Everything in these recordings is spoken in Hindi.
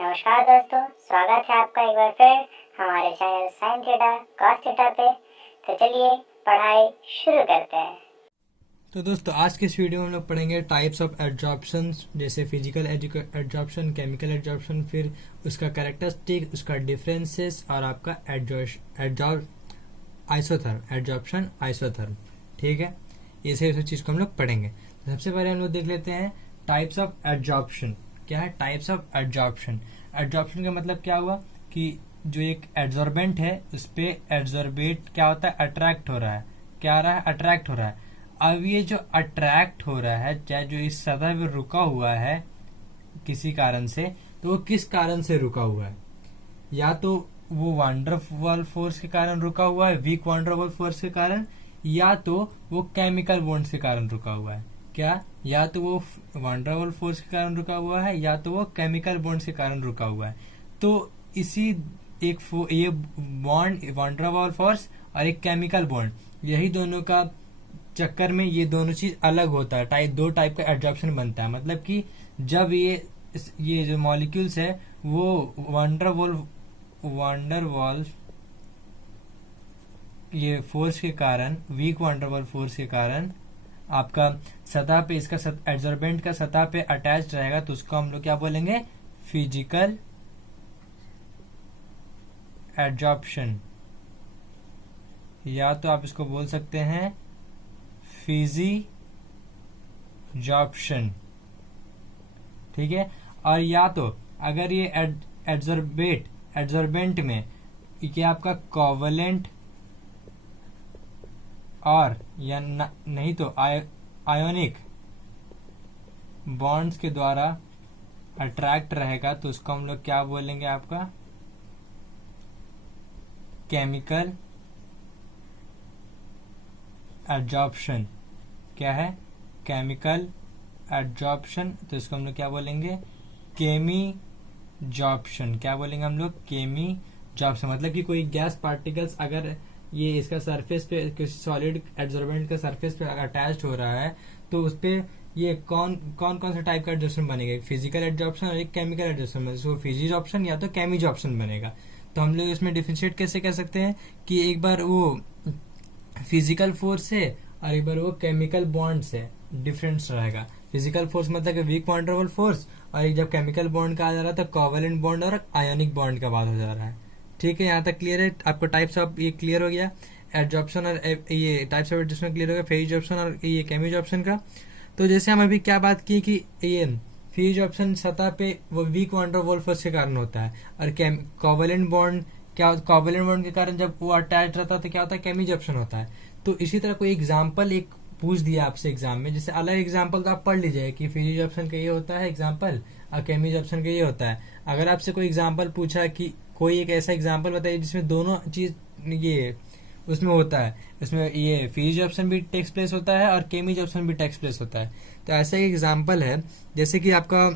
नमस्कार दोस्तों, स्वागत है आपका एक बार फिर हमारे channel sine theta cos theta पे। तो चलिए पढ़ाई शुरू करते हैं। तो दोस्तों आज के इस वीडियो में हम लोग पढ़ेंगे टाइप्स ऑफ एडजॉर्प्शन, जैसे फिजिकल एडजॉर्प्शन, केमिकल एडजॉर्प्शन, फिर उसका कैरेक्टरिस्टिक, उसका डिफरेंसेस और आपका एडजॉर्प्शन आइसोथर्म। ठीक है, ये सब चीज को हम लोग पढ़ेंगे। तो सबसे पहले हम लोग देख लेते हैं टाइप्स ऑफ एडजॉर्प्शन। क्या है टाइप्स ऑफ एडजॉर्प्शन? एडजॉर्प्शन का मतलब क्या हुआ कि जो एक एड्सॉर्बेंट है उस पे एड्सॉर्बेट क्या होता है, अट्रैक्ट हो रहा है। क्या आ रहा है? अट्रैक्ट हो रहा है। अब ये जो अट्रैक्ट हो रहा है, चाहे जो इस सतह पे रुका हुआ है किसी कारण से, तो वो किस कारण से रुका हुआ है? या तो वो वांडरवॉल फोर्स के कारण रुका हुआ है, वीक वांडरवॉल फोर्स के कारण, या तो वो केमिकल बॉन्ड्स के कारण रुका हुआ है। क्या? या तो वो वांडरवॉल फोर्स के कारण रुका हुआ है, या तो वो केमिकल बॉन्ड्स के कारण रुका हुआ है। तो इसी ये बॉन्ड, वांडरवॉल फोर्स और एक केमिकल बॉन्ड, यही दोनों का चक्कर में ये दोनों चीज अलग होता है। दो टाइप का एडजॉर्प्शन बनता है। मतलब कि जब ये जो मॉलिक्यूल्स है वो वांडरवॉल ये फोर्स के कारण, वीक वांडरवॉल फोर्स के कारण आपका सतह पे, इसका एड्सॉर्बेंट का सतह पे अटैच रहेगा, तो उसको हम लोग क्या बोलेंगे? फिजिकल एडजॉर्प्शन, या तो आप इसको बोल सकते हैं फिजिजॉर्प्शन। ठीक है। और या तो अगर ये एड्सॉर्बेंट में ये आपका कोवलेंट और या नहीं तो आयोनिक बॉन्ड्स के द्वारा अट्रैक्ट रहेगा, तो उसको हम लोग क्या बोलेंगे? आपका केमिकल एडजॉर्प्शन। क्या है? Chemical adsorption. तो इसको हम लोग क्या बोलेंगे? केमीजॉर्प्शन। क्या बोलेंगे हम लोग? केमीजॉर्प्शन। मतलब कि कोई गैस पार्टिकल्स अगर ये इसका सरफेस पे, किसी सॉलिड एड्सॉर्बेंट का सरफेस पे अटैच हो रहा है, तो उस पे ये कौन कौन सा टाइप का एडजॉर्प्शन बनेगा? एक फिजिकल एडजॉर्प्शन और एक केमिकल एडजॉर्प्शन। तो फिजिजॉर्प्शन या तो केमीजॉर्प्शन बनेगा। तो हम लोग इसमें डिफरेंशिएट कैसे कर सकते हैं कि एक बार वो फिजिकल फोर्स है और एक बार वो केमिकल बॉन्ड से डिफरेंस रहेगा। फिजिकल फोर्स मतलब कि वीक वांडरवॉल फोर्स, और एक जब केमिकल बॉन्ड का आ जा रहा है तो कोवलेंट बॉन्ड और आयोनिक बॉन्ड का बात हो जा रहा है। ठीक है, यहाँ तक क्लियर है आपको? टाइप्स ऑफ ये क्लियर हो गया, एडजॉर्प्शन और ये टाइप्स ऑफ एडजॉर्प्शन क्लियर हो गया, फेजिजॉर्प्शन और ये केमिजॉर्प्शन का। तो जैसे हम अभी क्या बात की कि ये फेजिजॉर्प्शन सतह पे वो वीक वांडरवॉल फोर्स के कारण होता है, और कोवलेंट बॉन्ड क्या, कोवलेंट बॉन्ड के कारण जब वो अटैच रहता है तो क्या होता है? केमिजॉर्प्शन होता है। तो इसी तरह कोई एग्जाम्पल एक पूछ दिया आपसे एग्जाम में, जैसे अलग एग्जाम्पल तो आप पढ़ लीजिए कि फिजिजॉर्प्शन का ये होता है एग्जाम्पल और केमिजॉर्प्शन का ये होता है। अगर आपसे कोई एग्जाम्पल पूछा कि कोई एक ऐसा एग्जाम्पल बताइए जिसमें दोनों चीज ये उसमें होता है, इसमें ये फिजिजॉर्प्शन भी टेक्स प्लेस होता है और केमिजॉर्प्शन भी टेक्स प्लेस होता है, तो ऐसा एक एग्जाम्पल है जैसे कि आपका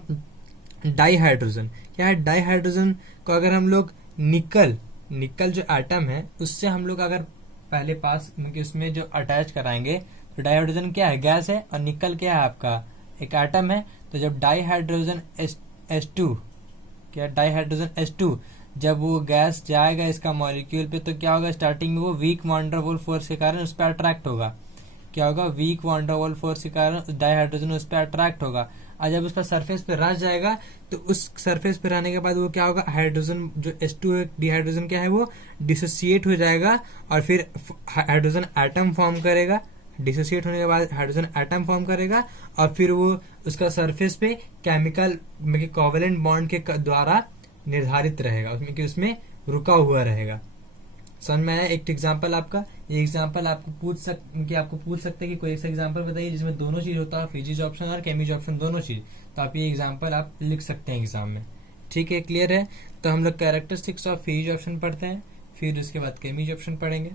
डाई हाइड्रोजन। क्या है? डाई हाइड्रोजन को अगर हम लोग निकल जो एटम है उससे हम लोग अगर पहले पास उसमें जो अटैच कराएंगे, तो डाई हाइड्रोजन क्या है? गैस है, और निकल क्या है? आपका एक एटम है। तो जब डाई हाइड्रोजन एस टू, क्या डाई हाइड्रोजन एस टू, जब वो गैस जाएगा इसका मॉलिक्यूल पे, तो क्या होगा? स्टार्टिंग में वो वीक वांडरवॉल फोर्स के कारण उस पर अट्रैक्ट होगा। क्या होगा? वीक वांडरवॉल फोर्स के कारण डाई हाइड्रोजन उस पर अट्रैक्ट होगा। और जब उसका सरफेस पे रह जाएगा, तो उस सरफेस पे रहने के बाद वो क्या होगा? हाइड्रोजन जो एस टू है, डिहाइड्रोजन क्या है, वो डिसोसिएट हो जाएगा और फिर हाइड्रोजन एटम फॉर्म करेगा। डिसोसिएट होने के बाद हाइड्रोजन एटम फॉर्म करेगा और फिर वो उसका सरफेस पे केमिकल कोवलेंट बॉन्ड के द्वारा निर्धारित रहेगा, उसमें कि उसमें रुका हुआ रहेगा। समझ में आया? एक एग्जांपल आपका, ये एग्जांपल आपको पूछ सकते हैं कि कोई ऐसा एग्जांपल बताइए जिसमें दोनों चीज होता है, फिजिजॉर्प्शन और केमिजॉर्प्शन दोनों चीज। तो आप ये एग्जांपल आप लिख सकते हैं एग्जाम में। ठीक है, क्लियर है? तो हम लोग कैरेक्टरिस्टिक्स ऑफ फिजिजॉर्प्शन पढ़ते हैं, फिर उसके बाद केमिजॉर्प्शन पढ़ेंगे।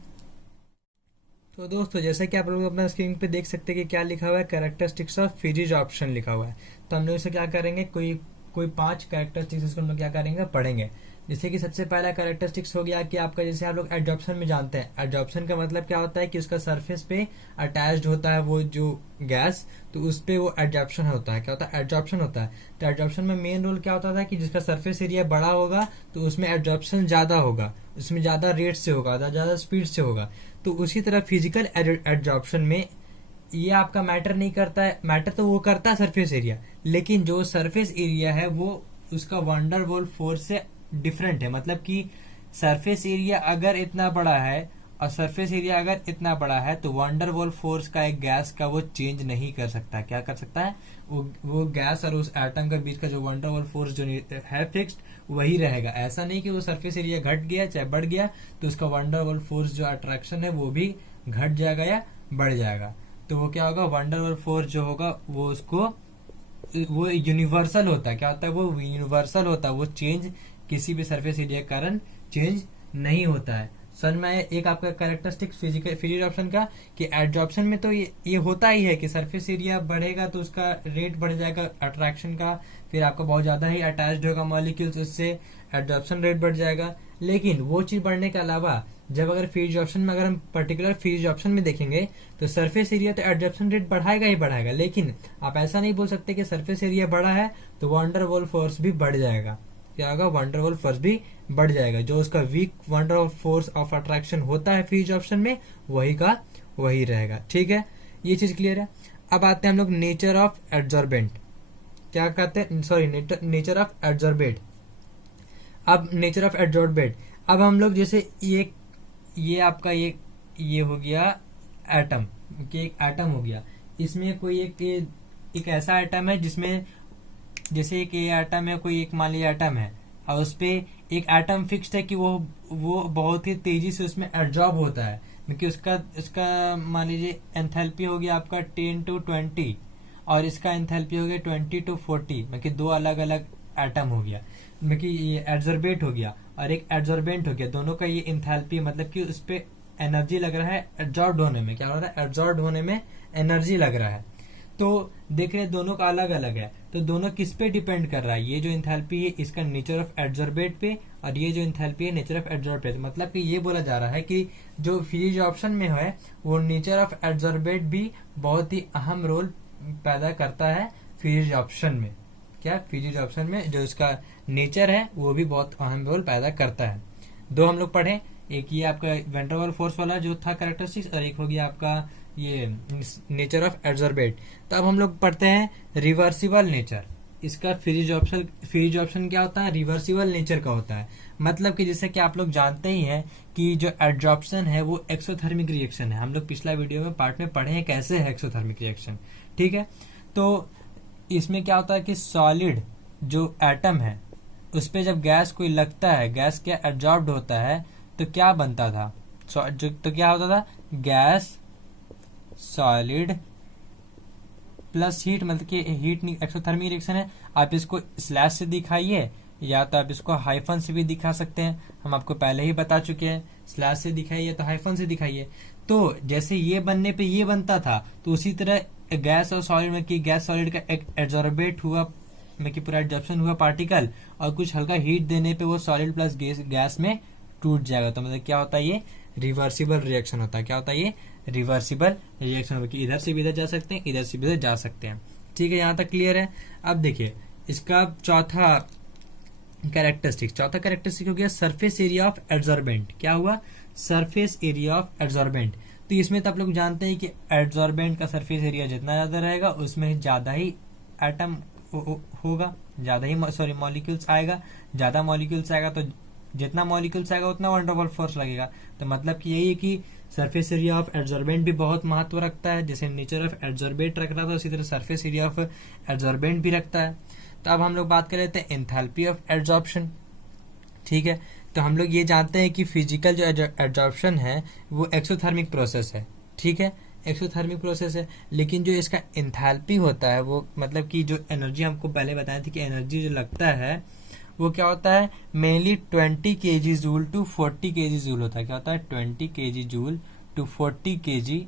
तो दोस्तों जैसे कि आप लोग अपना स्क्रीन पे देख सकते हैं कि क्या लिखा हुआ है, कैरेक्टरिस्टिक्स ऑफ फिजिजॉर्प्शन लिखा हुआ है। तो हम लोग इसे क्या करेंगे, कोई कोई 5 कैरेक्टरिस्टिक्स इसको हम लोग क्या करेंगे, पढ़ेंगे। जैसे कि सबसे पहला कैरेक्टरिस्टिक्स हो गया कि आपका, जैसे आप लोग एडजॉर्प्शन में जानते हैं, एडजॉर्प्शन का मतलब क्या होता है कि उसका सरफेस पे अटैच्ड होता है वो जो गैस, तो उस पे वो एडजॉर्प्शन होता है। क्या होता है, एडजॉर्प्शन होता है। तो एडजॉर्प्शन में मेन रोल क्या होता था कि जिसका सरफेस एरिया बड़ा होगा तो उसमें एडजॉर्प्शन ज्यादा होगा, उसमें ज्यादा रेट से होगा, ज्यादा स्पीड से होगा। तो उसी तरह फिजिकल एडजॉर्प्शन में ये आपका मैटर नहीं करता है, मैटर तो वो करता है सरफेस एरिया, लेकिन जो सरफेस एरिया है वो उसका वंडर वॉल फोर्स से डिफरेंट है। मतलब कि सरफेस एरिया अगर इतना बड़ा है और सरफेस एरिया अगर इतना बड़ा है तो वंडर वॉल फोर्स का एक गैस का वो चेंज नहीं कर सकता। क्या कर सकता है, वो गैस और उस एटम के बीच का जो वंडर वॉल फोर्स जो है फिक्स्ड वही रहेगा। ऐसा नहीं कि वो सरफेस एरिया घट गया चाहे बढ़ गया तो उसका वंडर वॉल फोर्स जो अट्रैक्शन है वो भी घट जाएगा या बढ़ जाएगा। तो वो क्या होगा, वंडर वॉल फोर्स जो होगा वो उसको, वो यूनिवर्सल होता है। क्या होता है, वो यूनिवर्सल होता है, वो चेंज किसी भी सरफेस एरिया के कारण चेंज नहीं होता है। समझ में आया। एक आपका कैरेक्टरिस्टिक्स फिजिकल ऑप्शन का कि एडजॉर्प्शन में तो ये होता ही है कि सरफेस एरिया बढ़ेगा तो उसका रेट बढ़ जाएगा अट्रैक्शन का, फिर आपका बहुत ज्यादा ही अटैच्ड होगा मॉलिक्यूल्स, उससे एडजॉर्प्शन रेट बढ़ जाएगा। लेकिन वो चीज बढ़ने के अलावा जब अगर फ्यूज ऑप्शन में, अगर हम पर्टिकुलर फ्यूज ऑप्शन में देखेंगे तो सरफेस एरिया तो एडजॉर्प्शन रेट बढ़ाएगा ही बढ़ाएगा, लेकिन आप ऐसा नहीं बोल सकते कि सरफेस एरिया बढ़ा है तो वंडर वॉल फोर्स भी बढ़ जाएगा। क्या होगा, वंडर वॉल फोर्स भी बढ़ जाएगा। जो उसका weak van der Waals force of attraction होता है फ्यूज ऑप्शन में वही का वही रहेगा। ठीक है, ये चीज क्लियर है। अब आते हैं हम लोग नेचर ऑफ एड्जॉर्बेंट। क्या कहते हैं, सॉरी, नेचर ऑफ एड्जॉर्बेट। अब नेचर ऑफ एड्जॉर्बेट, अब हम लोग जैसे ये आपका ये हो गया एटम, कि एक एटम हो गया, इसमें कोई एक ऐसा एटम है जिसमें, जैसे एक ये एटम है, कोई एक मान लीजिए एटम है और उस पे एक एटम फिक्स्ड है कि वो बहुत ही तेजी से उसमें एब्जॉर्ब होता है, क्योंकि उसका मान लीजिए एंथैल्पी हो गया आपका 10 to 20 और इसका एंथैल्पी हो गया 20 to 40, मतलब दो अलग अलग एटम हो गया, मतलब ये एड्जॉर्बेट हो गया और एक एड्जॉर्बेंट हो गया। दोनों का ये एंथैल्पी, मतलब कि उस पे एनर्जी लग रहा है एब्जॉर्ब होने में। क्या हो रहा है, एब्जॉर्ब होने में एनर्जी लग रहा है। तो देख रहे हैं दोनों का अलग अलग है, तो दोनों किस पे डिपेंड कर रहा है, ये जो एंथैल्पी है इसका नेचर ऑफ एड्जॉर्बेट पे और ये जो एंथैल्पी है नेचर ऑफ एड्जॉर्ब पे। मतलब कि ये बोला जा रहा है कि जो फ्यूज ऑप्शन में है वो नेचर ऑफ एड्जॉर्बेट भी बहुत ही अहम रोल पैदा करता है फ्यूज ऑप्शन में। क्या, फ्यूज ऑप्शन में जो इसका नेचर है वो भी बहुत अहम रोल पैदा करता है। दो हम लोग पढ़े, एक ये आपका वैन डर वाल फोर्स वाला जो था कैरेक्टरिस्टिक्स और एक हो गया आपका ये नेचर ऑफ एड्जॉर्बेट। तो अब हम लोग पढ़ते हैं रिवर्सिबल नेचर। इसका फ्यूज ऑप्शन क्या होता है, रिवर्सिबल नेचर का होता है। मतलब कि जैसे कि आप लोग जानते ही हैं कि जो एड्जॉर्प्शन है वो एक्सोथर्मिक रिएक्शन है। हम लोग पिछला वीडियो में पार्ट में पढ़े हैं कैसे है एक्सोथर्मिक रिएक्शन। ठीक है, तो इसमें क्या होता है कि सॉलिड जो एटम है उस पे जब गैस कोई लगता है, गैस क्या एब्जॉर्ब्ड होता है तो क्या बनता था, तो क्या होता था, गैस सॉलिड प्लस हीट, मतलब कि हीट एक्सोथर्मिक रिएक्शन है। आप इसको स्लैश से दिखाइए या तो आप इसको हाइफन से भी दिखा सकते हैं, हम आपको पहले ही बता चुके हैं। स्लैश से दिखाइए तो हाइफन से दिखाइए। तो जैसे ये बनने पे ये बनता था तो उसी तरह गैस और सॉलिड में कि गैस सॉलिड का एक एब्जॉर्बेट हुआ, में कि पूरा एब्जॉर्प्शन हुआ पार्टिकल और कुछ हल्का हीट देने पे वो सॉलिड प्लस गैस में टूट जाएगा। तो मतलब क्या होता है, ये रिवर्सिबल रिएक्शन होता है। क्या होता है, ये रिवर्सिबल रिएक्शन होता है कि इधर से भी इधर जा सकते हैं, इधर से भी इधर जा सकते हैं। ठीक है, यहाँ तक क्लियर है। अब देखिए इसका चौथा कैरेक्टरिस्टिक हो गया सरफेस एरिया ऑफ एब्जॉर्बेंट। क्या हुआ, सरफेस एरिया ऑफ एब्जॉर्बेंट। तो इसमें तो आप लोग जानते हैं कि एब्जॉर्बेंट का सरफेस एरिया जितना ज्यादा रहेगा उसमें ज्यादा ही एटम होगा, ज्यादा ही मॉलिक्यूल्स आएगा, ज्यादा मॉलिक्यूल्स आएगा तो जितना मॉलिक्यूल्स आएगा उतना वंडर वॉल फोर्स लगेगा। तो मतलब कि यही है कि सरफेस एरिया ऑफ एब्जॉर्बेंट भी बहुत महत्व रखता है। जैसे नेचर ऑफ एब्जॉर्बेट रख रहा था उसी तरह सरफेस एरिया ऑफ एब्जॉर्बेंट भी रखता है। तो अब हम लोग बात कर लेते हैं एंथैल्पी ऑफ एब्जॉर्प्शन। ठीक है, तो हम लोग ये जानते हैं कि फिजिकल जो एब्जॉर्प्शन है वो एक्सोथर्मिक प्रोसेस है। ठीक है, एक्सोथर्मिक प्रोसेस है, लेकिन जो इसका एंथैल्पी होता है वो मतलब कि जो एनर्जी हमको पहले बताया थी कि एनर्जी जो लगता है वो क्या होता है, mainly 20 kg joule to 40 kg joule होता है। क्या होता है, 20 kg joule to 40 kg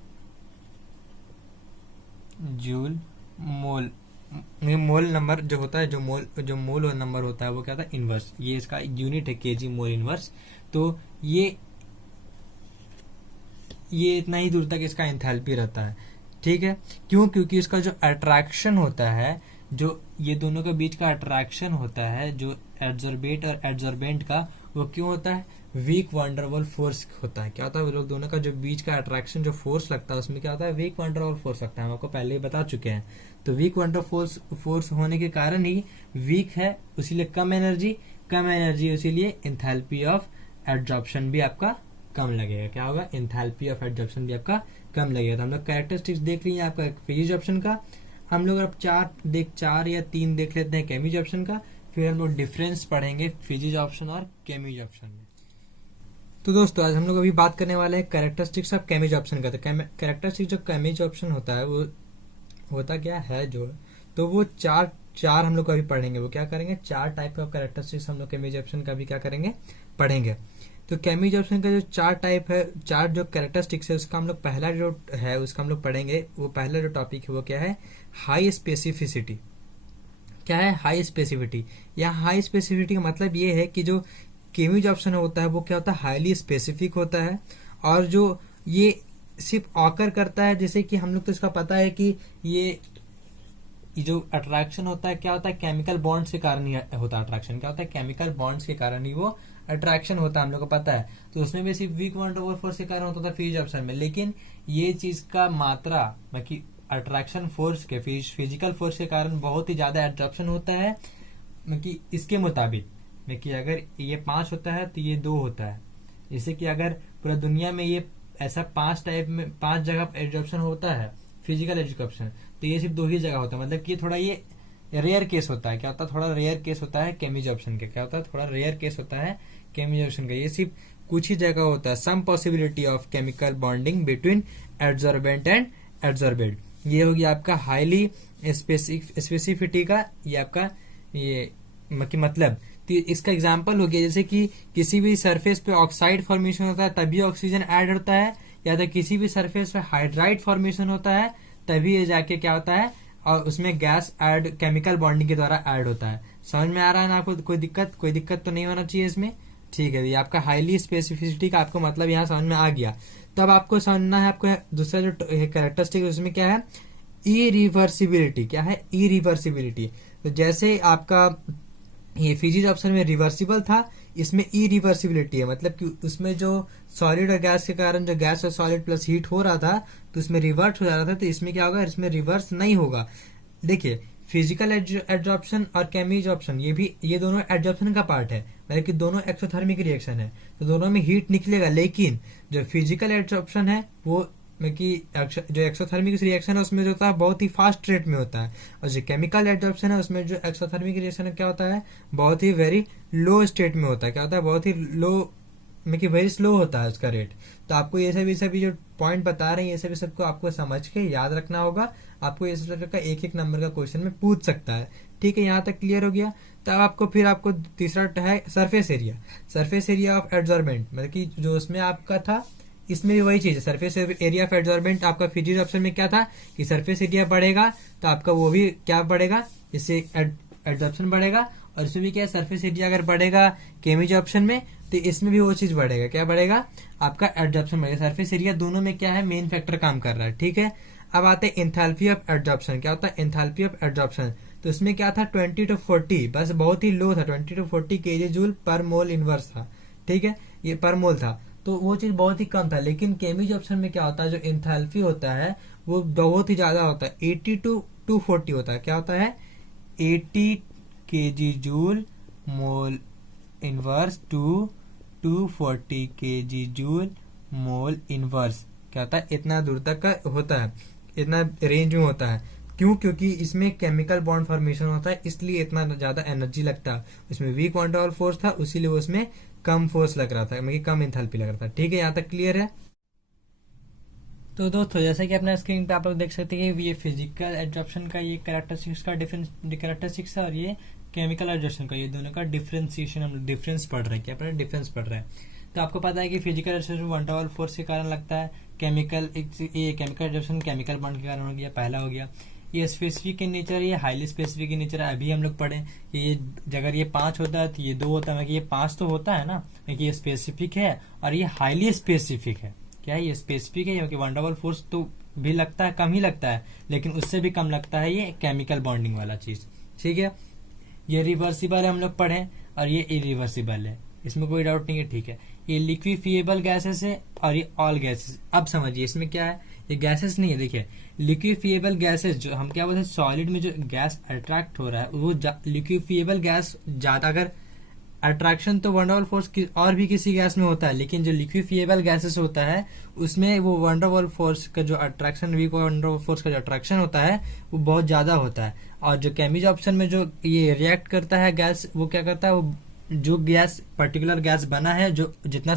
joule mole ये मोल नंबर जो होता है, जो मोल नंबर होता है वो क्या होता है, इनवर्स। ये इसका यूनिट है केजी मोल इनवर्स। तो ये इतना ही दूर तक इसका एंथैल्पी रहता है। ठीक है, क्यों? क्योंकि इसका जो अट्रैक्शन होता है, जो ये दोनों के बीच का अट्रैक्शन होता है, जो एड्जॉर्बेट और एड्जॉर्बेंट का, वो क्यों होता है? वीक वंडरवॉल फोर्स होता है। क्या होता है? वो लोग दोनों का जो बीच का अट्रैक्शन जो फोर्स लगता है उसमें क्या होता है? वीक वंडरवॉल फोर्स लगता है। हम आपको पहले ही बता चुके हैं। तो वीक वंडरवॉल फोर्स होने के कारण ही वीक है, इसीलिए कम एनर्जी इसीलिए एंथैल्पी ऑफ एड्जॉर्प्शन भी आपका कम लगेगा। क्या होगा? एंथैल्पी ऑफ एड्जॉर्प्शन भी आपका कम लगेगा। तो हम लोग कैरेक्टरिस्टिक्स देख लिए आपका फिजिक्स ऑप्शन का। हम लोग अब चार या तीन देख लेते हैं केमिज ऑप्शन का, फिर हम लोग डिफरेंस पढ़ेंगे फिजिक्स ऑप्शन और केमिज ऑप्शन में। तो दोस्तों आज हम लोग अभी बात करने वाले हैं कैरेक्टरिस्टिक्स ऑफ केमिज ऑप्शन का। तो कैरेक्टरिस्टिक्स जो केमिज ऑप्शन होता है वो होता क्या है जो, तो वो चार हम लोग अभी पढ़ेंगे। वो क्या करेंगे? 4 टाइप ऑफ कैरेक्टरिस्टिक्स हम लोग केमिज ऑप्शन का भी क्या करेंगे? पढ़ेंगे। तो केमिज ऑप्शन का जो 4 टाइप है, 4 जो कैरेक्टरिस्टिक्स है, उसका हम लोग पहला जो है उसका हम लोग पढ़ेंगे। वो पहला जो टॉपिक है वो क्या है? High specificity. क्या है हाई स्पेसिफिटी? या हाई स्पेसिफिटी का मतलब ये है कि जो केमिज ऑप्शन होता है वो क्या होता है? हाईली स्पेसिफिक होता है। और जो ये सिर्फ ऑकर करता है, जैसे कि हम लोग तो इसका पता है कि ये जो अट्रैक्शन होता है क्या होता है? केमिकल बॉन्ड्स के कारण ही होता है अट्रैक्शन। क्या होता है? केमिकल बॉन्ड्स के कारण ही वो अट्रैक्शन होता है, हम लोग को पता है। तो उसमें भी सिर्फ वीक वन ओवर फोर्स के कारण होता था फिजिक्स ऑप्शन में। लेकिन ये चीज का मात्रा मतलब अट्रैक्शन फोर्स के फिजिकल फोर्स के कारण बहुत ही ज्यादा अट्रैक्शन होता है। मतलब इसके मुताबिक कि अगर ये 5 होता है तो ये 2 होता है। जैसे कि अगर पूरा दुनिया में ये ऐसा 5 टाइप में 5 जगह एड्जॉर्प्शन होता है फिजिकल एड्जॉर्प्शन, तो ये सिर्फ 2 ही जगह होता है। मतलब कि थोड़ा ये रेयर केस होता है। क्या होता है? थोड़ा रेयर केस होता है केमिज ऑप्शन का। क्या होता है? थोड़ा रेयर केस होता है केमिज ऑप्शन का। ये सिर्फ कुछ ही जगह होता है। Some possibility of chemical bonding between adsorbent and adsorbed. ये होगी आपका हाईली स्पेसिफिटी का ये आपका ये मतलब। तो इसका एग्जांपल हो गया जैसे कि किसी भी सरफेस पे ऑक्साइड फॉर्मेशन होता है तभी ऑक्सीजन ऐड होता है, या तो किसी भी सरफेस पे हाइड्राइड फॉर्मेशन होता है तभी ये जाके क्या होता है और उसमें गैस ऐड केमिकल बॉन्डिंग के द्वारा ऐड होता है। समझ में आ रहा है ना आपको? कोई दिक्कत तो नहीं होना चाहिए इसमें। ठीक है, ये आपका हाईली स्पेसिफिसिटी का आपको मतलब यहाँ समझ में आ गया। तब आपको समझना है आपको दूसरा जो कैरेक्टरिस्टिक उसमें क्या है? इरिवर्सिबिलिटी। क्या है? इरिवर्सिबिलिटी। तो जैसे आपका ये फिजिक्स ऑप्शन में रिवर्सिबल था, इसमें इरिवर्सिबिलिटी है। मतलब कि उसमें जो सॉलिड और गैस के कारण जो गैस और सॉलिड प्लस हीट हो रहा था तो उसमें रिवर्ट हो जा रहा था। तो इसमें क्या होगा? इसमें रिवर्स नहीं होगा। देखिए फिजिकल एड्जॉर्प्शन और केमिज ऑप्शन ये दोनों एड्जॉर्प्शन का पार्ट है, मतलब कि दोनों एक्सोथर्मिक रिएक्शन है, तो दोनों में हीट निकलेगा। लेकिन जो फिजिकल एड्जॉर्प्शन है वो कि जो एक्सोथर्मिक रिएक्शन है उसमें जो होता है बहुत ही फास्ट रेट में होता है, और जो केमिकल एड्जॉर्प्शन है उसमें जो एक्सोथर्मिक रिएक्शन है क्या होता है? बहुत ही वेरी लो स्टेट में होता है। क्या होता है? बहुत ही लो में कि वेरी स्लो होता है उसका रेट। तो आपको ये सभी जो पॉइंट बता रहे हैं ये सभी सबको आपको समझ के याद रखना होगा। आपको इस तरह का एक नंबर का क्वेश्चन में पूछ सकता है। ठीक है, यहाँ तक क्लियर हो गया। तब आपको तीसरा है सरफेस एरिया ऑफ एड्जॉर्बेंट। मतलब कि जो उसमें आपका था इसमें भी वही चीज है। सरफेस एरिया ऑफ एड्जॉर्बेंट आपका फिजिक्स ऑप्शन में क्या था कि सरफेस एरिया बढ़ेगा तो आपका वो भी क्या बढ़ेगा? इससे एड्जॉर्प्शन बढ़ेगा। और इसमें भी क्या है? सरफेस एरिया अगर बढ़ेगा केमिज ऑप्शन में तो इसमें भी वो चीज बढ़ेगा। क्या बढ़ेगा? आपका एड्जॉर्प्शन बढ़ेगा। सरफेस एरिया दोनों में क्या है? मेन फैक्टर काम कर रहा है। ठीक है, अब आते हैं एंथैल्पी ऑफ एड्जॉर्प्शन। क्या होता है एंथैल्पी ऑफ एड्जॉर्प्शन? तो इसमें क्या था? 20 to 40, बस बहुत ही लो था। 20 to 40 kJ जूल पर मोल इनवर्स था। ठीक है, ये पर मोल था तो वो चीज बहुत ही कम था। लेकिन केमिज ऑप्शन में क्या होता है? जो एंथैल्पी होता है वो बहुत ही ज्यादा होता है। 80 to 240 होता है। क्या होता है? 80 kJ joule mole inverse two 240 kJ joule mole inverse. क्या होता है? इतना दूर तक का होता है, इतना रेंज में होता है। क्यों? क्योंकि इसमें केमिकल बॉन्ड फॉर्मेशन होता है इसलिए इतना ज्यादा एनर्जी लगता है। उसमें वीक वन टू फोर्स था उसीलिए वो उसमें कम फोर्स लग रहा था, मतलब कम एंथैल्पी लग रहा था। ठीक है, यहाँ तक क्लियर है। तो दोस्तों जैसे कि अपने स्क्रीन पे आप लोग देख सकते हैं कि ये फिजिकल एड्जॉर्प्शन का ये कैरेक्टरिस्टिक्स का कैरेक्टरिस्टिक्स है, और ये केमिकल एड्जॉर्प्शन का, ये दोनों का डिफरेंशिएशन हम डिफरेंस पढ़ रहे हैं। क्या पढ़ रहे हैं? डिफरेंस पढ़ रहे हैं। तो आपको पता है कि physical adsorption one two all force के कारण लगता है। केमिकल एड्जॉर्प्शन केमिकल बॉन्ड के कारण हो गया, पहला हो गया। ये स्पेसिफिक इन नेचर है, ये हाईली स्पेसिफिक इन नेचर है। अभी हम लोग पढ़े कि ये अगर ये 5 होता है तो ये 2 होता है, मतलब ये 5 तो होता है ना, क्योंकि ये स्पेसिफिक है और ये हाईली स्पेसिफिक है। क्या है, ये स्पेसिफिक है क्योंकि वंडरवॉल फोर्स तो भी लगता है, कम ही लगता है, लेकिन उससे भी कम लगता है ये केमिकल बॉन्डिंग वाला चीज। ठीक है, ये रिवर्सिबल है हम लोग पढ़े, और ये इरिवर्सिबल है, इसमें कोई डाउट नहीं है। ठीक है, ये लिक्विफिएबल गैसेस है और ये ऑल गैसेस। अब समझिए इसमें क्या है, ये गैसेस नहीं है। देखिए लिक्विफिएबल गैसेस जो हम क्या बोलते हैं, सॉलिड में जो गैस अट्रैक्ट हो रहा है वो लिक्विफिएबल गैस ज्यादा, अगर अट्रैक्शन तो वंडरवॉल फोर्स की और भी किसी गैस में होता है, लेकिन जो लिक्विफिएबल गैसेस होता है उसमें वो वंडरवॉल फोर्स का जो अट्रैक्शन, वंडरवॉल फोर्स का जो अट्रैक्शन होता है वो बहुत ज्यादा होता है। और जो केमिज ऑप्शन में जो ये रिएक्ट करता है गैस, वो क्या करता है, वो जो गैस पर्टिकुलर गैस बना है, जो जितना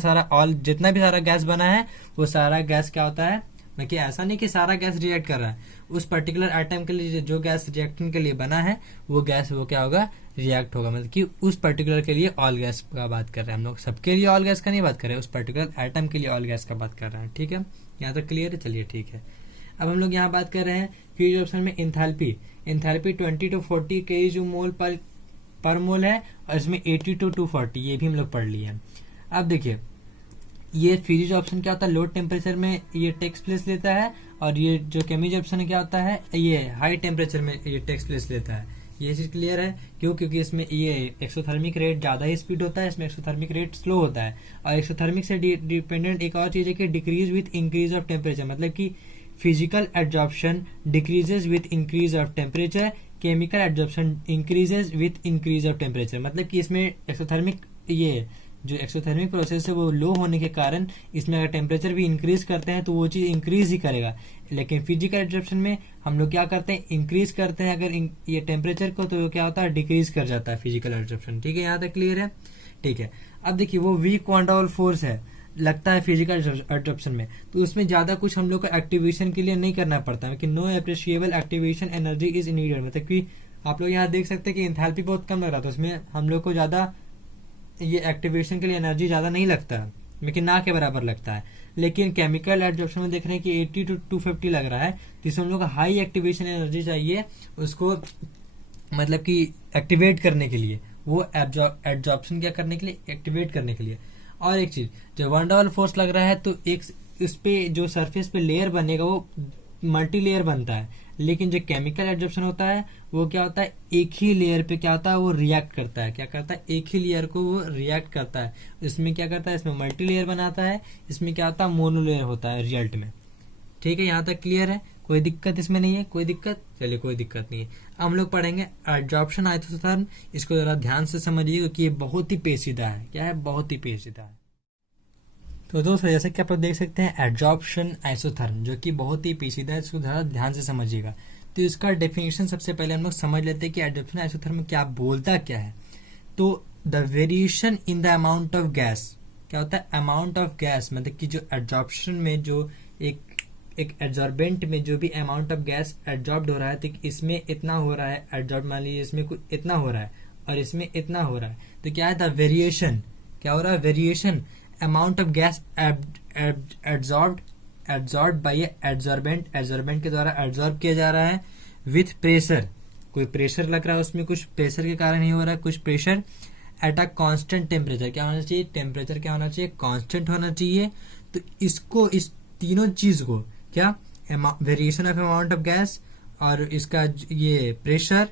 भी सारा गैस बना है वो सारा गैस क्या होता है, कि ऐसा नहीं कि सारा गैस रिएक्ट कर रहा है, उस पर्टिकुलर आइटम के लिए जो गैस रिएक्टेंट के लिए बना है वो गैस वो क्या होगा, रिएक्ट होगा। मतलब कि उस पर्टिकुलर के लिए ऑल गैस का बात कर रहे हैं हम लोग, सबके लिए ऑल गैस का नहीं बात कर रहे हैं, उस पर्टिकुलर आइटम के लिए ऑल गैस का बात कर रहे हैं। ठीक है, यहाँ तक क्लियर है? चलिए ठीक है। अब हम लोग यहाँ बात कर रहे हैं फ्यूज ऑप्शन में एंथैल्पी। 20 to 40 kJ मोल पर मोल है, और इसमें 80 to 240, ये भी हम लोग पढ़ लिए हैं। अब देखिए ये फ्यूज ऑप्शन क्या होता है, लो टेम्परेचर में ये टेक्स प्लेस लेता है, और ये जो केमिज ऑप्शन क्या होता है, ये हाई टेम्परेचर में ये टेक्स प्लेस लेता है। ये चीज क्लियर है? क्यों? क्योंकि इसमें ये एक्सोथर्मिक रेट ज्यादा ही स्पीड होता है, इसमें एक्सोथर्मिक रेट स्लो होता है। और एक्सोथर्मिक से डिपेंडेंट एक और चीज है कि decrease with increase of temperature, मतलब कि physical absorption decreases with increase of temperature, chemical absorption increases with increase of temperature. मतलब कि इसमें एक्सोथर्मिक, ये जो एक्सोथर्मिक प्रोसेस है वो लो होने के कारण इसमें अगर टेम्परेचर भी इंक्रीज करते हैं तो वो चीज इंक्रीज ही करेगा। लेकिन फिजिकल एब्जॉर्प्शन में हम लोग क्या करते हैं, इंक्रीज करते हैं अगर ये टेम्परेचर को, तो क्या होता है, डिक्रीज कर जाता है फिजिकल एब्जॉर्प्शन। ठीक है, यहाँ तक क्लियर है? ठीक है। अब देखिए वो वीक वंडरवॉल फोर्स है, लगता है फिजिकल एब्जॉर्प्शन में, तो उसमें ज्यादा कुछ हम लोग को एक्टिवेशन के लिए नहीं करना पड़ता है, no appreciable activation energy is needed. मतलब कि आप लोग यहाँ देख सकते हैं कि एंथैल्पी बहुत कम लग रहा था, उसमें हम लोग को ज्यादा ये एक्टिवेशन के लिए एनर्जी ज्यादा नहीं लगता है, लेकिन ना के बराबर लगता है। लेकिन केमिकल एब्जॉर्प्शन में देख रहे हैं कि 80 to 250 लग रहा है, तो इसमें हम लोग को हाई एक्टिवेशन एनर्जी चाहिए उसको, मतलब कि एक्टिवेट करने के लिए, वो एब्जॉर्प्शन क्या करने के लिए, एक्टिवेट करने के लिए। और एक चीज, जब वंडरवॉल फोर्स लग रहा है तो एक उस पे जो सरफेस पे लेयर बनेगा वो मल्टी लेयर बनता है, लेकिन जो केमिकल एब्जॉर्प्शन होता है वो क्या होता है, एक ही लेयर पे क्या होता है, वो रिएक्ट करता है। क्या करता है, एक ही लेयर को वो रिएक्ट करता है। इसमें क्या करता है, इसमें मल्टी लेयर बनाता है, इसमें क्या होता है, मोनो लेयर होता है रिजल्ट में। ठीक है, यहाँ तक क्लियर है? कोई दिक्कत इसमें नहीं है? कोई दिक्कत? चलिए कोई दिक्कत नहीं है। अब हम लोग पढ़ेंगे एब्जॉर्प्शन आइसोथर्म। इसको जरा ध्यान से समझिए क्योंकि ये बहुत ही पेचीदा है। क्या है, बहुत ही पेचीदा है। तो दोस्तों जैसे कि आप लोग देख सकते हैं एब्जॉर्प्शन आइसोथर्म, जो कि बहुत ही पेचीदा है, इसको जरा ध्यान से समझिएगा। तो इसका डेफिनेशन सबसे पहले हम लोग समझ लेते हैं कि एब्जॉर्प्शन आइसोथर्म क्या बोलता क्या है। तो the variation in the amount of gas, क्या होता है, अमाउंट ऑफ गैस, मतलब कि जो एब्जॉर्प्शन में जो एक एब्जॉर्बेंट में जो भी अमाउंट ऑफ गैस एब्जॉर्ब हो रहा है, तो इसमें इतना हो रहा है एब्जॉर्ब, मान लीजिए इसमें कुछ इतना हो रहा है और इसमें इतना हो रहा है, तो क्या है, द वेरिएशन, क्या हो रहा है, variation amount of gas absorb bye absorbent के द्वारा एब्जॉर्ब किया जा रहा है विथ प्रेशर, कोई प्रेशर लग रहा है उसमें, कुछ प्रेशर के कारण ही हो रहा है, कुछ pressure at a constant temperature. क्या होना चाहिए, टेम्परेचर क्या होना चाहिए, कांस्टेंट होना चाहिए। तो इसको, इस तीनों चीज को, क्या, variation of amount of gas और इसका ये प्रेशर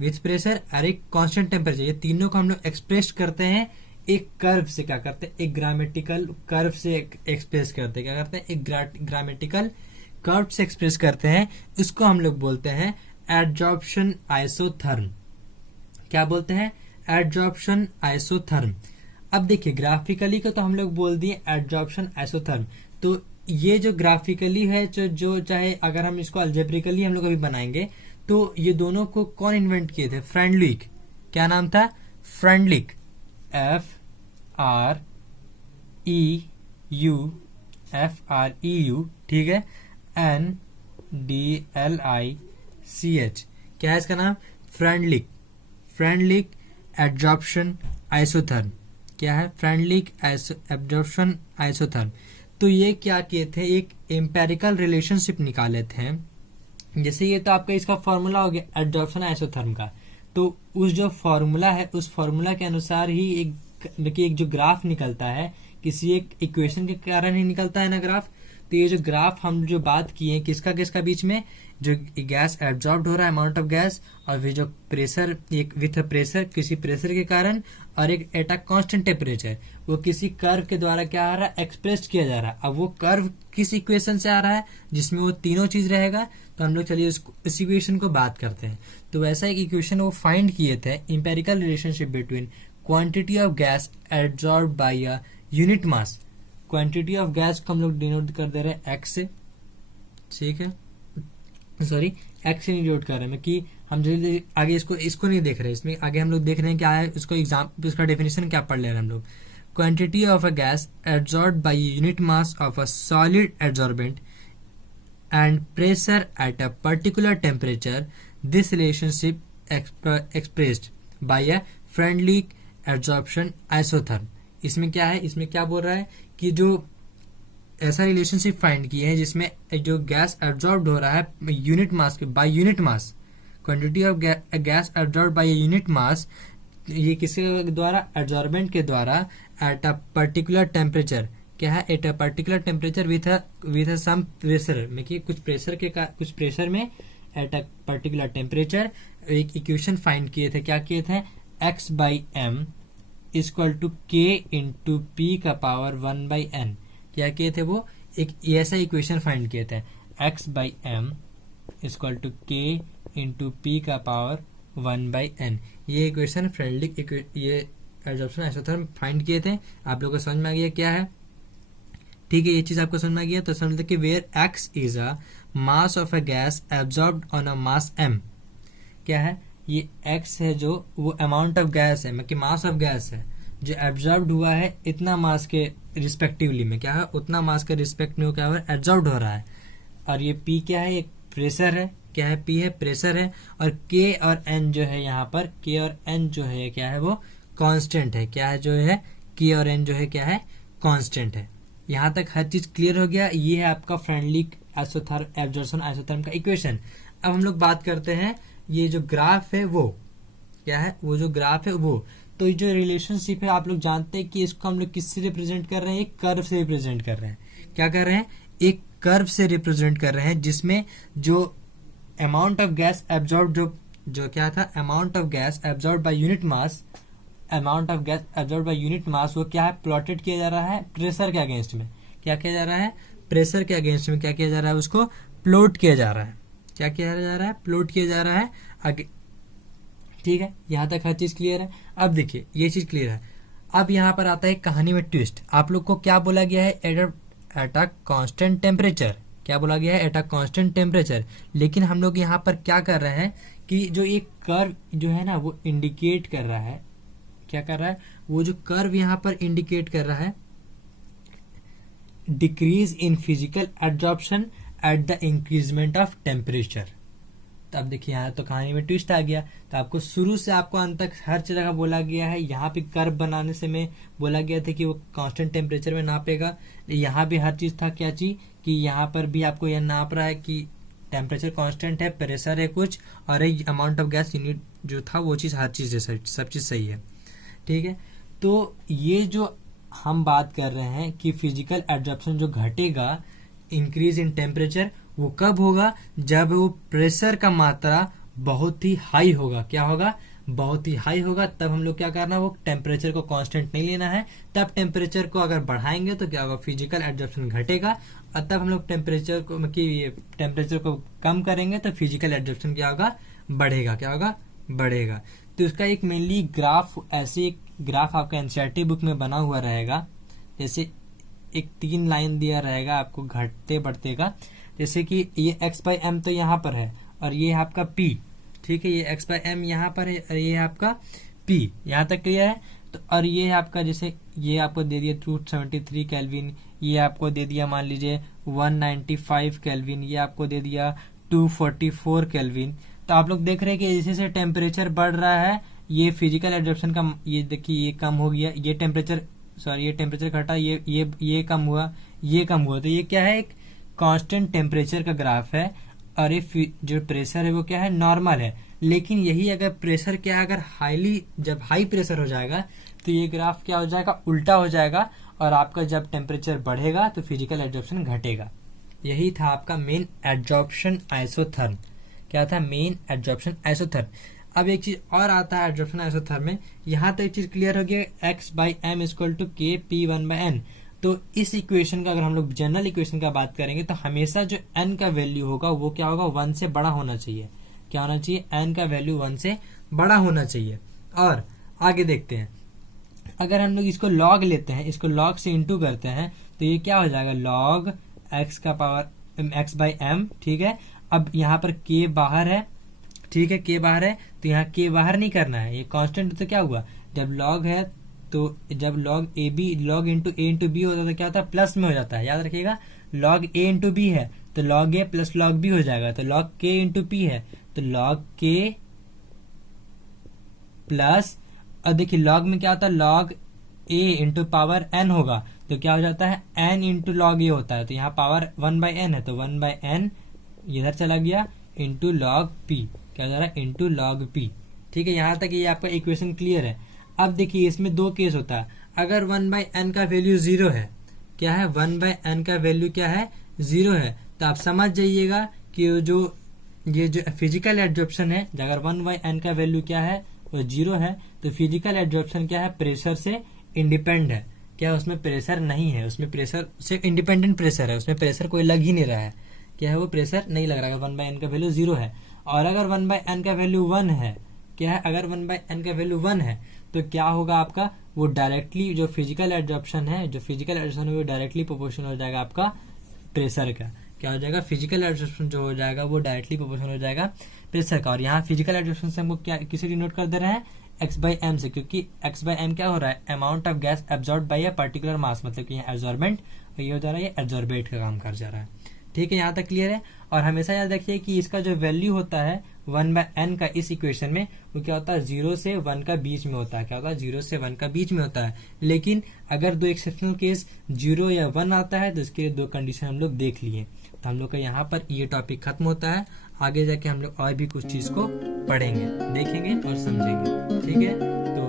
विथ प्रेशर और एक कांस्टेंट टेम्परेचर, ये तीनों को हम लोग एक्सप्रेस करते हैं एक कर्व से। क्या करते हैं, एक ग्रामेटिकल कर्व से एक्सप्रेस करते हैं। क्या करते हैं, एक ग्रामेटिकल कर्व से एक्सप्रेस करते हैं। इसको हम लोग बोलते हैं एब्जॉर्प्शन आइसोथर्म। क्या बोलते हैं, एब्जॉर्प्शन आइसोथर्म। अब देखिए ग्राफिकली को तो हम लोग बोल दिए एब्जॉर्प्शन आइसोथर्म। तो ये जो ग्राफिकली है, जो चाहे अगर हम इसको अल्जेब्रिकली हम लोग अभी बनाएंगे, तो ये दोनों को कौन इन्वेंट किए थे, फ्रेंडलिक। क्या नाम था, फ्रेंडलिक, FREU, ठीक है, NDLICH, क्या है इसका नाम, फ्रेंडलिक एब्जॉर्प्शन आइसोथर्म। क्या है, फ्रेंडलिक एब्जॉर्प्शन आइसोथर्म। तो ये क्या किए थे, एक एम्पेरिकल रिलेशनशिप निकाले थे जैसे ये तो आपका इसका फॉर्मूला हो गया एडजॉर्प्शन आइसोथर्म का। तो उस जो फॉर्मूला है उस फॉर्मूला के अनुसार ही एक जो ग्राफ निकलता है, किसी एक इक्वेशन के कारण ही निकलता है ना ग्राफ। तो ये जो ग्राफ हम जो बात किए किसका किसका बीच में, जो गैस एब्जॉर्ब हो रहा है अमाउंट ऑफ गैस, और फिर जो प्रेशर, एक विथ प्रेशर किसी प्रेशर के कारण, और एक एट अ कांस्टेंट टेम्परेचर, वो किसी कर्व के द्वारा क्या आ रहा है, एक्सप्रेस किया जा रहा है। अब वो कर्व किस इक्वेशन से आ रहा है जिसमें वो तीनों चीज रहेगा। तो हम लोग चलिए इस इक्वेशन को बात करते हैं। तो वैसा एक इक्वेशन वो फाइंड किए थे, empirical relationship between quantity of gas absorb by a unit mass. Quantity of gas को हम लोग डिनोट कर दे रहे हैं एक्स से, ठीक है, सॉरी एक्स से डिनोट कर रहे हैं कि हम जल्दी आगे इसको नहीं देख रहे, इसमें आगे हम लोग देख रहे हैं क्या है, उसको एग्जाम उसका डेफिनेशन क्या पढ़ ले रहे हैं हम लोग। Quantity of a gas absorb by unit mass of a solid absorbent and pressure at a particular temperature. This relationship expressed by a friendly adsorption isotherm. इसमें क्या है, इसमें क्या बोल रहा है कि जो ऐसा रिलेशनशिप फाइंड किए हैं जिसमें जो गैस एब्जॉर्ब हो रहा है यूनिट मास के by unit mass, quantity of gas absorb by unit mass, ये किसके द्वारा, एब्जॉर्बेंट के द्वारा, एट अ पर्टिकुलर टेम्परेचर, क्या है, at a particular temperature with some pressure में, कि कुछ प्रेशर में एट अ पर्टिकुलर टेम्परेचर। एक इक्वेशन फाइंड किए थे, क्या किए थे, x by M equal to K into P का पावर 1/n। क्या किए थे वो, एक ऐसा इक्वेशन फाइंड किए थे, x by M equal to K into P का पावर 1/n। ये इक्वेशन फ्रेंडली ये एब्जॉर्प्शन आइसोथर्म फाइंड किए थे। आप लोगों को समझ में आ गया क्या है, ठीक है, ये चीज आपको समझ में आ गया। तो समझते कि where x is a mass of a gas absorbed on a mass m। क्या है, ये x है जो वो अमाउंट ऑफ गैस है, मतलब मास ऑफ गैस है जो एब्जॉर्ब्ड हुआ है इतना मास के रिस्पेक्टिवली में, क्या है, उतना मास के रिस्पेक्ट में क्या हो रहा है, एब्जॉर्ब्ड हो रहा है। और ये p क्या है, एक प्रेशर है, क्या है, p है प्रेशर है, और k और n जो है यहाँ पर, k और n जो है क्या है, वो कांस्टेंट है, क्या है, जो है k और n जो है क्या है, कांस्टेंट है। यहाँ तक हर चीज क्लियर हो गया। ये है आपका फ्रेंडली एब्जॉर्प्शन आइसोथर्म का इक्वेशन। अब हम लोग बात करते हैं ये जो ग्राफ है वो क्या है, वो जो ग्राफ है वो, तो ये जो रिलेशनशिप है आप लोग जानते हैं कि इसको हम लोग किससे रिप्रेजेंट कर रहे हैं, एक कर्व से रिप्रेजेंट कर रहे हैं। क्या कर रहे हैं, एक कर्व से रिप्रेजेंट कर रहे हैं जिसमें जो अमाउंट ऑफ गैस एब्जॉर्ब जो क्या था, amount of gas absorb by unit mass, amount of gas absorb by unit mass, वो क्या है, प्लॉटेड किया जा रहा है प्रेशर के अगेंस्ट में। क्या किया जा रहा है, प्रेशर के अगेंस्ट में क्या किया जा रहा है, उसको प्लॉट किया जा रहा है। क्या किया जा रहा है, प्लॉट किया जा रहा है आगे, ठीक है, यहाँ तक हर चीज क्लियर है। अब देखिए ये चीज क्लियर है। अब यहाँ पर आता है कहानी में ट्विस्ट। आप लोग को क्या बोला गया है, एट अ कांस्टेंट टेम्परेचर, क्या बोला गया है, एट अ कांस्टेंट टेम्परेचर। लेकिन हम लोग यहाँ पर क्या कर रहे हैं कि जो एक कर्व जो है ना वो इंडिकेट कर रहा है, क्या कर रहा है, वो जो कर्व यहाँ पर इंडिकेट कर रहा है decrease in physical absorption at the increment of temperature. तो अब देखिए यहाँ तो कहानी में ट्विस्ट आ गया। तो आपको शुरू से आपको अंत तक हर जगह बोला गया है, यहाँ पे कर्व बनाने से में बोला गया था कि वो कांस्टेंट टेम्परेचर में नापेगा। यहाँ भी हर चीज था, क्या चीज, कि यहाँ पर भी आपको यह नाप रहा है कि टेम्परेचर कांस्टेंट है, प्रेशर है कुछ, और एक अमाउंट ऑफ गैस यूनिट जो था वो चीज, हर चीज है, सब चीज सही है, ठीक है। तो ये जो हम बात कर रहे हैं कि फिजिकल एब्जॉर्प्शन जो घटेगा इंक्रीज इन टेम्परेचर, वो कब होगा, जब वो प्रेशर का मात्रा बहुत ही हाई होगा। क्या होगा, बहुत ही हाई होगा। तब हम लोग क्या करना है, वो टेम्परेचर को कांस्टेंट नहीं लेना है। तब टेम्परेचर को अगर बढ़ाएंगे तो क्या होगा, फिजिकल एब्जॉर्प्शन घटेगा, और तब हम लोग टेम्परेचर को टेम्परेचर को कम करेंगे तो फिजिकल एब्जॉर्प्शन क्या होगा, बढ़ेगा। क्या होगा, बढ़ेगा। तो इसका एक मेनली ग्राफ, ऐसे एक ग्राफ आपका एनसीईआरटी बुक में बना हुआ रहेगा। जैसे एक 3 लाइन दिया रहेगा आपको घटते बढ़ते का, जैसे कि ये x बाई एम तो यहाँ पर है, और ये आपका p, ठीक है, ये x बाई एम यहाँ पर है, और ये आपका p, यहाँ तक क्लियर है। तो और ये आपका, जैसे ये आपको दे दिया 273 केल्विन, ये आपको दे दिया मान लीजिए 195 केल्विन, ये आपको दे दिया 244 केल्विन। तो आप लोग देख रहे हैं कि जैसे जैसे टेम्परेचर बढ़ रहा है, ये फिजिकल एब्जॉर्प्शन का, ये देखिए ये कम हो गया, ये टेम्परेचर घटा, ये कम हुआ, ये कम हुआ। तो ये क्या है, एक कांस्टेंट टेम्परेचर का ग्राफ है, और जो प्रेशर है वो क्या है, नॉर्मल है। लेकिन यही अगर प्रेशर क्या है, अगर जब हाई प्रेशर हो जाएगा तो ये ग्राफ क्या हो जाएगा, उल्टा हो जाएगा, और आपका जब टेम्परेचर बढ़ेगा तो फिजिकल एब्जॉर्प्शन घटेगा। यही था आपका मेन एब्जॉर्प्शन आइसोथर्म। क्या था, मेन एब्जॉर्प्शन आइसोथर्म। अब एक चीज और आता है एब्जॉर्प्शन आइसोथर्म में, यहाँ तक एक चीज क्लियर हो गया, x/m = k/P1/n। तो इस इक्वेशन का अगर हम लोग जनरल इक्वेशन का बात करेंगे तो हमेशा जो n का वैल्यू होगा वो क्या होगा, 1 से बड़ा होना चाहिए। क्या होना चाहिए, n का वैल्यू 1 से बड़ा होना चाहिए। और आगे देखते हैं, अगर हम लोग इसको log लेते हैं, इसको log से इंटू करते हैं तो ये क्या हो जाएगा, log x/m। ठीक है, अब यहाँ पर k बाहर है, ठीक है, k बाहर है तो यहाँ k बाहर नहीं करना है, ये कांस्टेंट। तो क्या हुआ, जब log है तो जब log ab log into a into b होता है तो क्या होता है, प्लस में हो जाता है। याद रखिएगा, log a इंटू b है तो log a plus log b हो जाएगा। तो log k इंटू p है तो log k प्लस, और देखिए log में क्या होता है, log a into power n होगा तो क्या हो जाता है, n इंटू log a होता है। तो यहाँ पावर 1/n है तो 1/n इधर चला गया इंटू log p, क्या हो जा रहा है, इंटू log p। ठीक है, यहाँ तक ये आपका इक्वेशन क्लियर है। अब देखिए इसमें दो केस होता है, अगर 1/n का वैल्यू 0 है, क्या है, 1/n का वैल्यू क्या है, 0 है, तो आप समझ जाइएगा कि ये जो फिजिकल एब्जॉर्प्शन है, अगर 1/n का वैल्यू क्या है, वो 0 है, तो फिजिकल एब्जॉर्प्शन क्या है, प्रेशर से इंडिपेंडेंट है। क्या उसमें प्रेशर नहीं है, उसमें प्रेशर से इंडिपेंडेंट प्रेशर है, उसमें प्रेशर कोई लग ही नहीं रहा है। क्या है, वो प्रेशर नहीं लग रहा है, 1/n का वैल्यू 0 है। और अगर 1/n का वैल्यू 1 है, क्या है, अगर 1/n का वैल्यू 1 है तो क्या होगा आपका, वो डायरेक्टली जो फिजिकल एब्जॉर्प्शन है, वो डायरेक्टली प्रोपोर्शनल हो जाएगा आपका प्रेशर का। क्या हो जाएगा, फिजिकल एब्जॉर्प्शन जो हो जाएगा वो डायरेक्टली प्रोपोर्शनल हो जाएगा प्रेशर का। और यहाँ फिजिकल एब्जॉर्प्शन से हमको क्या किसे डिनोट कर दे रहे हैं, x/m से, क्योंकि x/m क्या हो रहा है, amount of gas absorb by a particular mass, मतलब कि यहाँ एब्जॉर्बेंट, ये हो जा रहा है, ये एब्जॉर्बेट का काम कर जा रहा है। ठीक है, यहाँ तक क्लियर है। और हमेशा याद रखिए कि इसका जो वैल्यू होता है 1/n का इस इक्वेशन में, वो क्या होता है, 0 से 1 का बीच में होता है। क्या होता है, 0 से 1 का बीच में होता है। लेकिन अगर दो एक्सेप्शनल केस 0 या 1 आता है तो इसके दो कंडीशन हम लोग देख लिए। तो हम लोग का यहाँ पर ये टॉपिक खत्म होता है। आगे जाके हम लोग और भी कुछ चीज को पढ़ेंगे, देखेंगे और समझेंगे। ठीक है, तो